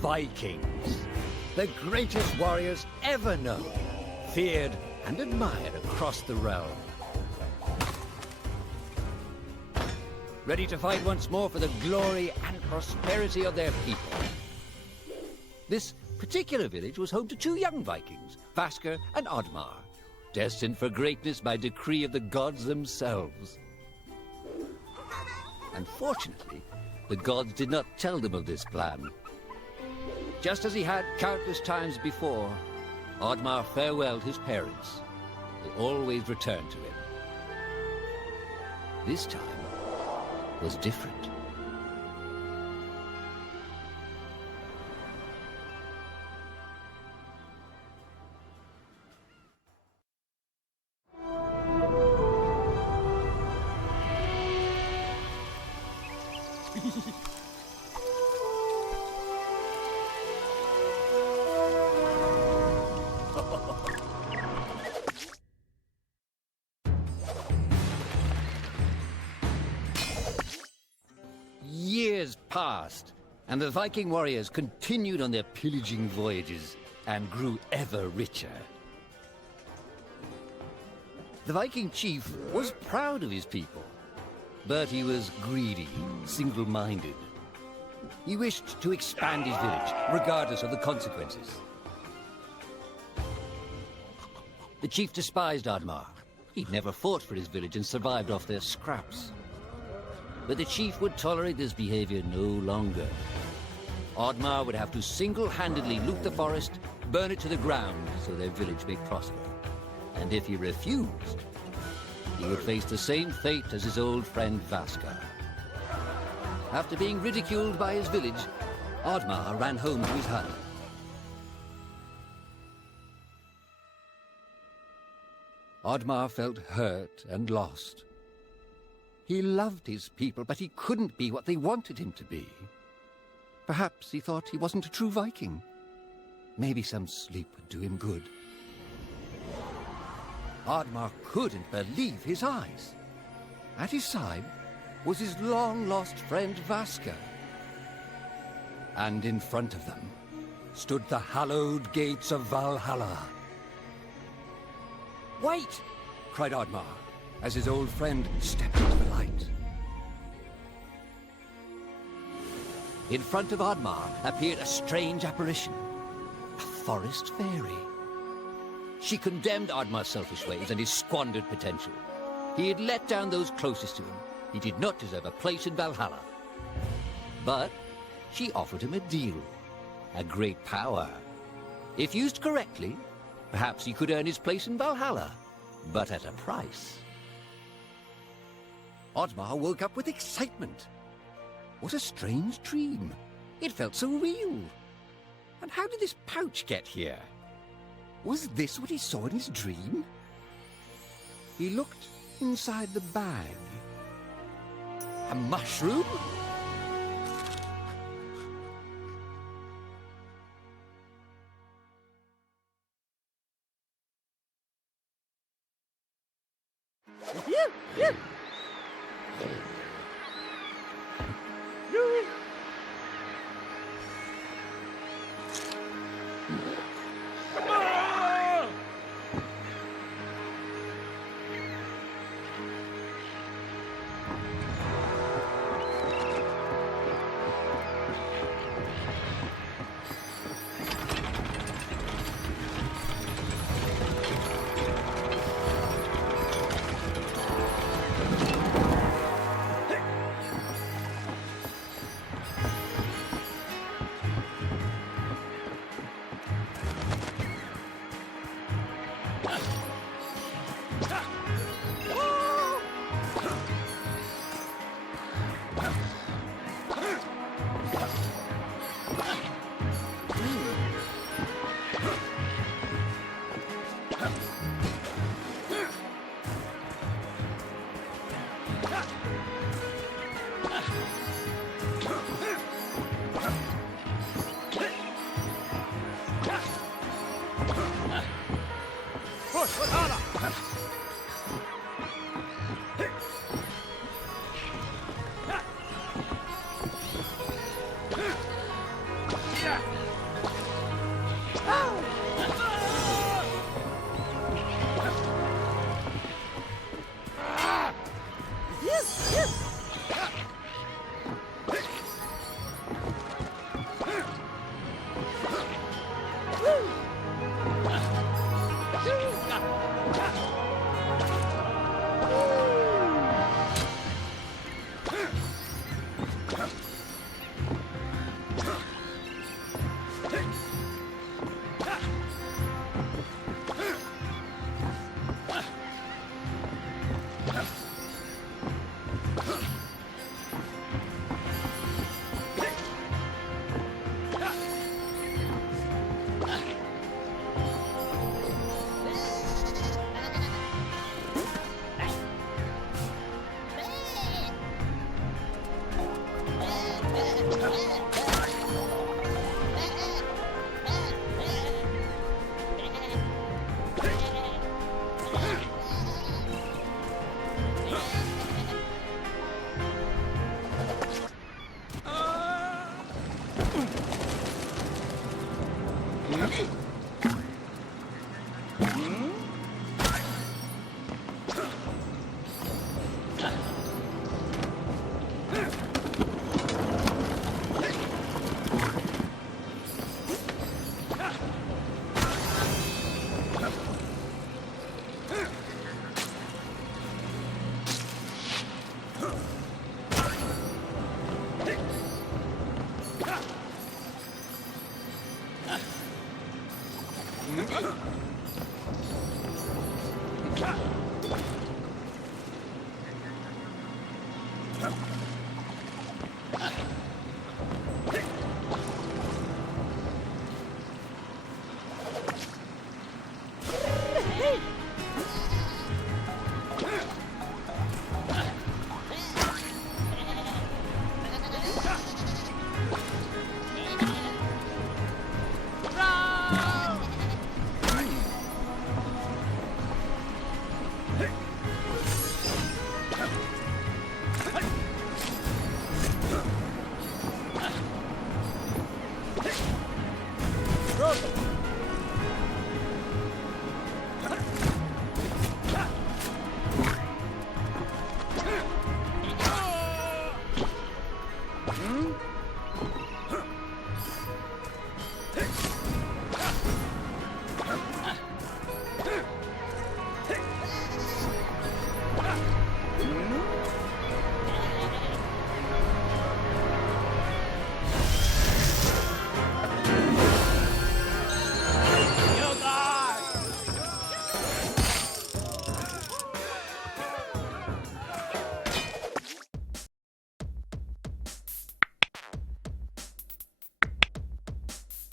Vikings, the greatest warriors ever known, feared and admired across the realm. Ready to fight once more for the glory and prosperity of their people. This particular village was home to two young Vikings, Vasker and Oddmar, destined for greatness by decree of the gods themselves. Unfortunately, the gods did not tell them of this plan. Just as he had countless times before, Oddmar farewelled his parents. They always returned to him. This time was different. Years passed, and the Viking warriors continued on their pillaging voyages and grew ever richer. The Viking chief was proud of his people, but he was greedy, single-minded. He wished to expand his village, regardless of the consequences. The chief despised Oddmar. He'd never fought for his village and survived off their scraps. But the chief would tolerate this behavior no longer. Oddmar would have to single-handedly loot the forest, burn it to the ground so their village may prosper. And if he refused, he would face the same fate as his old friend Vasker. After being ridiculed by his village, Oddmar ran home to his hut. Oddmar felt hurt and lost. He loved his people, but he couldn't be what they wanted him to be. Perhaps he thought he wasn't a true Viking. Maybe some sleep would do him good. Oddmar couldn't believe his eyes. At his side was his long-lost friend Vasker. And in front of them stood the hallowed gates of Valhalla. "Wait!" cried Oddmar, as his old friend stepped into the light. In front of Oddmar appeared a strange apparition, a forest fairy. She condemned Oddmar's selfish ways and his squandered potential. He had let down those closest to him. He did not deserve a place in Valhalla. But she offered him a deal, a great power. If used correctly, perhaps he could earn his place in Valhalla, but at a price. Oddmar woke up with excitement. What a strange dream. It felt so real. And how did this pouch get here? Was this what he saw in his dream? He looked inside the bag. A mushroom?